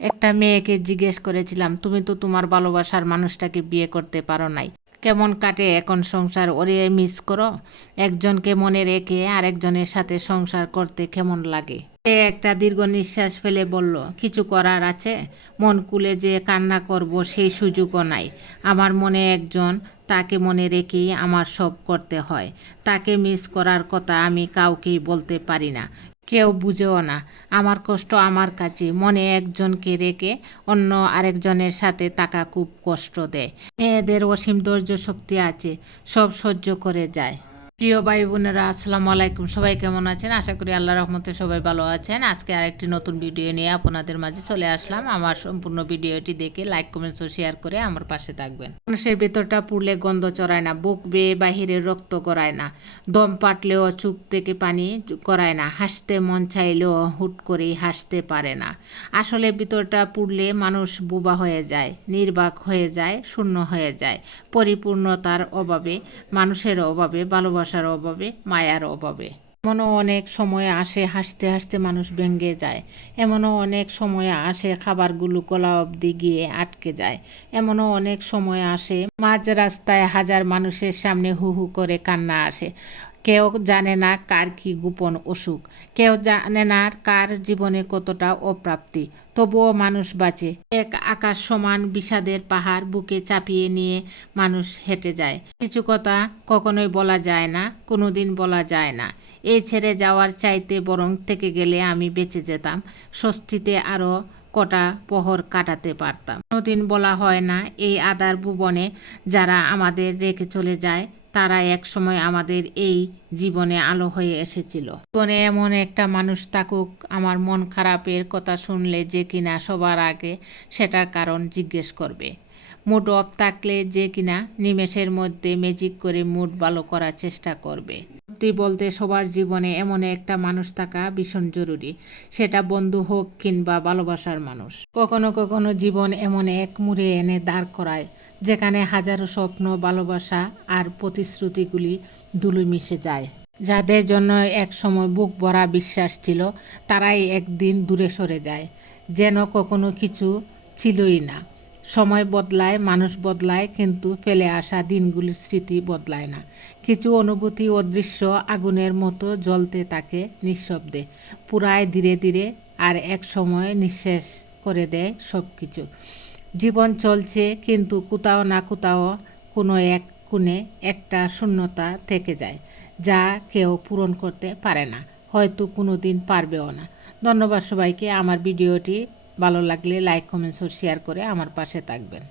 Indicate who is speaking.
Speaker 1: একটা মেয়েকে জিজ্ঞেস করেছিলাম, তুমি তো তোমার ভালোবাসার মানুষটাকে বিয়ে করতে পারো নাই। কেমন কাটে এখন সংসার ওরে মিস করো? একজনকে মনে রেখে আরেকজনের সাথে সংসার করতে কেমন লাগে? সে একটা দীর্ঘ নিঃশ্বাস ফেলে বলল, কিছু করার আছে? মন কুলে যে কান্না করব সেই সুযোগও নাই। আমার মনে একজন, তাকে মনে রেখেই আমার সব করতে হয়। তাকে মিস করার কথা আমি কাউকেই বলতে পারি না। কেউ বুঝেও না। আমার কষ্ট আমার কাছে। মনে একজনকে রেখে অন্য আরেকজনের সাথে তাকা খুব কষ্ট দেয়। মেয়েদের অসীম ধৈর্য শক্তি আছে। সব সহ্য করে যায়। প্রিয় ভাই বোনেরা আসসালামু আলাইকুম। সবাই কেমন আছেন? আশা করি আল্লাহ রহমতে সবাই ভালো আছেন। আজকে আরেকটি নতুন ভিডিও নিয়ে আপনাদের মাঝে চলে আসলাম। আমার সম্পূর্ণ ভিডিওটি দেখে লাইক, কমেন্টস ও শেয়ার করে আমার পাশে থাকবেন। মানুষের ভেতরটা পুড়লে গন্ধ চড়ায় না, বুক বেয়ে বাহিরে রক্ত করায় না, দম পাটলেও চুপ থেকে পানি করায় না, হাসতে মন চাইলেও হুট করেই হাসতে পারে না। আসলে ভিতরটা পুড়লে মানুষ বুবা হয়ে যায়, নির্বাক হয়ে যায়, শূন্য হয়ে যায়। পরিপূর্ণতার অভাবে, মানুষের অভাবে ভালোবাসার অভাবে, মায়ার অভাবে। এমনও অনেক সময় আসে, হাসতে হাসতে মানুষ ভেঙে যায়। এমনও অনেক সময় আসে, খাবারগুলো গলা অব্দি গিয়ে আটকে যায়। এমনও অনেক সময় আসে, মাঝ রাস্তায় হাজার মানুষের সামনে হু হু করে কান্না আসে। কেউ জানে না কার কি গোপন অসুখ, কেউ জানে না কার জীবনে কতটা অপ্রাপ্তি, তবুও মানুষ বাঁচে। এক আকাশ সমান বিষাদের পাহাড় বুকে চাপিয়ে নিয়ে মানুষ হেঁটে যায়। কিছু কথা কখনোই বলা যায় না, কোনোদিন বলা যায় না। এই ছেড়ে যাওয়ার চাইতে বরং থেকে গেলে আমি বেঁচে যেতাম, স্বস্তিতে আরও কটা প্রহর কাটাতে পারতাম। কোনোদিন বলা হয় না, এই আদার ভুবনে যারা আমাদের রেখে চলে যায় তারা এক সময় আমাদের এই জীবনে আলো হয়ে এসেছিল। জীবনে এমন একটা মানুষ থাকুক, আমার মন খারাপের কথা শুনলে যে কিনা সবার আগে সেটার কারণ জিজ্ঞেস করবে। মুড অফ থাকলে যে কিনা নিমেষের মধ্যে ম্যাজিক করে মুড ভালো করার চেষ্টা করবে। সত্যি বলতে সবার জীবনে এমন একটা মানুষ থাকা ভীষণ জরুরি, সেটা বন্ধু হোক কিংবা ভালোবাসার মানুষ। কখনো কখনো জীবন এমন এক মুড়ে এনে দাঁড় করায় যেখানে হাজারো স্বপ্ন, ভালোবাসা আর প্রতিশ্রুতিগুলি দুলু মিশে যায়। যাদের জন্য এক সময় বুক ভরা বিশ্বাস ছিল, তারাই একদিন দূরে সরে যায়। যেন কখনো কিছু ছিলই না। সময় বদলায়, মানুষ বদলায়, কিন্তু ফেলে আসা দিনগুলির স্মৃতি বদলায় না। কিছু অনুভূতি অদৃশ্য আগুনের মতো জ্বলতে থাকে নিঃশব্দে, পুরায় ধীরে ধীরে, আর এক সময় নিঃশেষ করে দেয় সব কিছু জীবন চলছে, কিন্তু কোথাও না কোথাও কোনো এক কোণে একটা শূন্যতা থেকে যায়, যা কেউ পূরণ করতে পারে না, হয়তো কোনো দিন পারবেও না। ধন্যবাদ সবাইকে, আমার ভিডিওটি ভালো লাগলে লাইক কমেন্টস ও শেয়ার করে আমার পাশে থাকবেন।